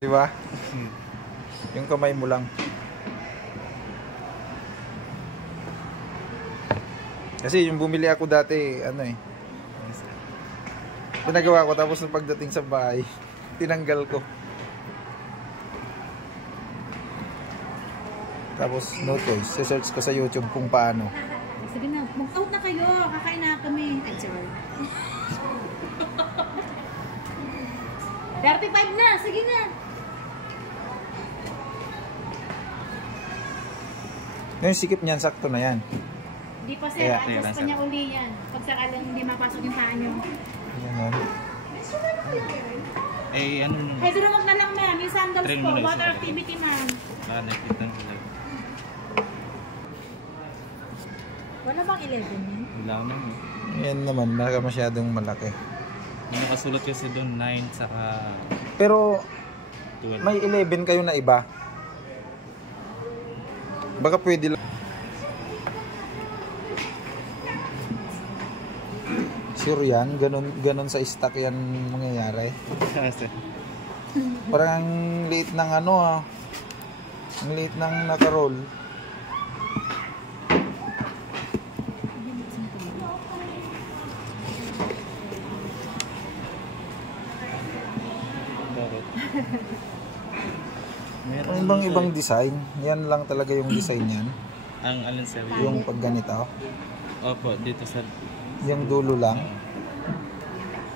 Di ba? Yung kamay mo lang. Kasi yung bumili ako dati, ano eh. Pinagawa ko tapos nung pagdating sa bahay, tinanggal ko. Tapos no choice, search ko sa YouTube kung paano. Sige na, mag-out na kayo, kakain na kami. Ay, sorry. 35 na, sige na. Yung sikip niyan, sakto na yan. Hindi pa sir, adjust pa niya uli yan. Pag sakalang hindi mapasok yung paa nyo. Yan. Eh, ano nung... Hydromac na lang ma'am, yung sandals po, water activity ma'am. Nakikita ko lang. Wala bang 11 yan? Wala naman. Yan naman, masyadong malaki. May nakasulat kasi doon, 9 saka... Pero, 12. may 11 kayo na iba. Baka pwede lang. Sure yan? Ganon sa stock yan mangyayari? Parang ang liit ng ano ah. Ang liit ng naka-roll. Meron ibang design. Yan lang talaga yung design yan. Ang alin sir? Yung pag ganito. Opo, dito sa... Yung dulo lang.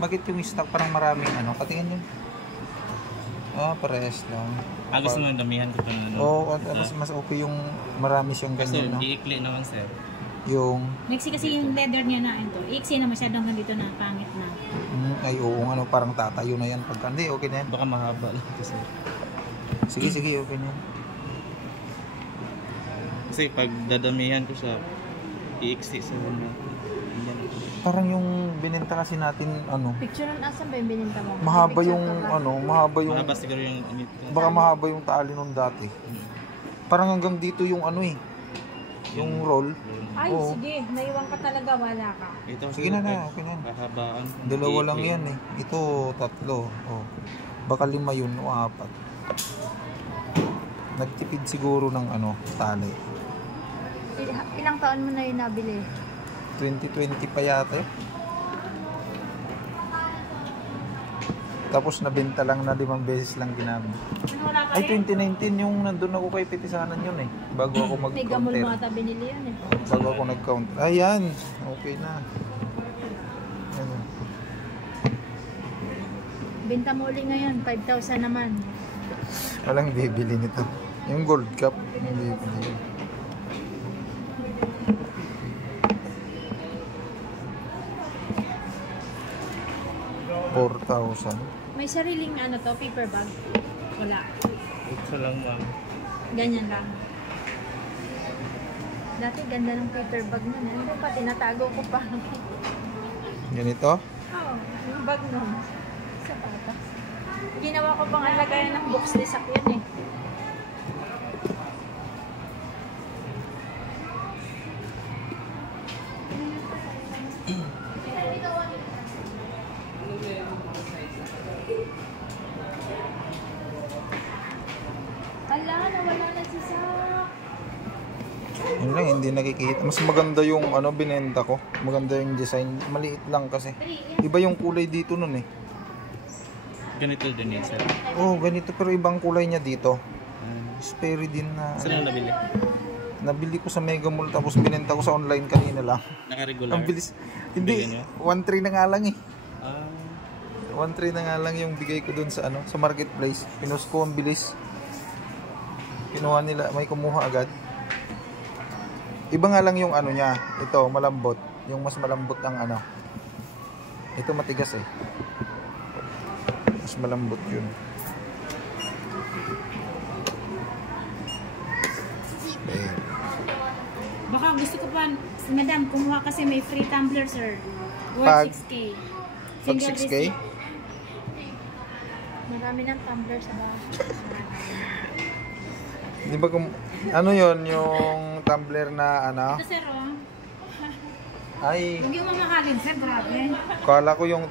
Bakit yung stock parang maraming ano? Patingin yun. Ah, parehas lang. Gusto mo damihan ko ito na ano? Oo, mas okay yung marami siyang kasi ganyan, no? iikli naman sir. Yung... Next kasi yung leather niya na ito. Iksi na masyadong nandito na, pangit na. ay oo, ano, parang tatayo na yan. Pagka hindi, okay na yan. Baka mahaba lang ito sir. Sige, okay na yan. Kasi pag dadamihan ko siya, iiksi sa ano. Parang yung binenta kasi natin, ano, Picture asan ba yung bininta mo? mahaba yung, ano, mahaba yung... Mahaba siguro yung... Baka mahaba yung tali nung dati. Parang hanggang dito yung ano eh. Yung roll. Ay, Oo. sige. Naiwan ka talaga, wala ka. Ito, Sige na, okay na yan. Kahabaan. Dalawa lang yan eh. Ito, tatlo. Oh. Baka 5 yun o 4. Nagtipid siguro ng ano, tali. Ilang taon mo na yun nabili? 2020 pa yata eh. Tapos nabenta lang na 5 beses lang ginamit. Ano, wala ka Ay, rin? 2019 yung nandun ako kay Petisanan yun eh. Bago ako May gamol mag-counter. mga tabi binili yan eh. Bago ako nag-counter. Ayan. Okay na. Ayan. Benta mo uli ngayon, 5,000 naman. Walang bibili nito. Yung gold cup. Yung bibili. $4,000. May sariling ano to, paper bag? Wala. Ito lang ma'am. Ganyan lang. Dati ganda ng paper bag nun eh. Ano pa, tinatago ko pa. Ganito? Oo, yung bag nun. Sapatas. Ginawa ko pang alagayan ng box ni sakyan eh. Ala, nawala na si Sak. Yun lang, hindi nakikita. Mas maganda yung ano binenta ko. Maganda yung design. Maliit lang kasi. Iba yung kulay dito nun eh. Ganito din yun sir. Oh, ganito pero ibang kulay niya dito. Sperry din na. Saan ang nabili? Nabili ko sa Mega Mall tapos binenta ko sa online kanina lang. Naka-regular? Ang bilis. Hindi, 1.3 na nga lang eh. 1.3 na nga lang yung bigay ko dun sa ano, sa marketplace. Pinost ko, ang bilis. Kinuha nila, may kumuha agad. Iba nga lang yung ano niya. Ito, malambot. Yung mas malambot ang ano. Ito matigas eh. Mas malambot yun. Ayan. Baka gusto ko pa, madam, kumuha kasi may free tumbler, sir. Worth Pag- 6K. Pag Single 6K? receipt. Marami ng tumbler sa bahay. Di ba kung, ano yon yung tumbler na ano? Ito, sir, oh. Ay, Huwag yung mamahalin, sir, grabe. kala ko yung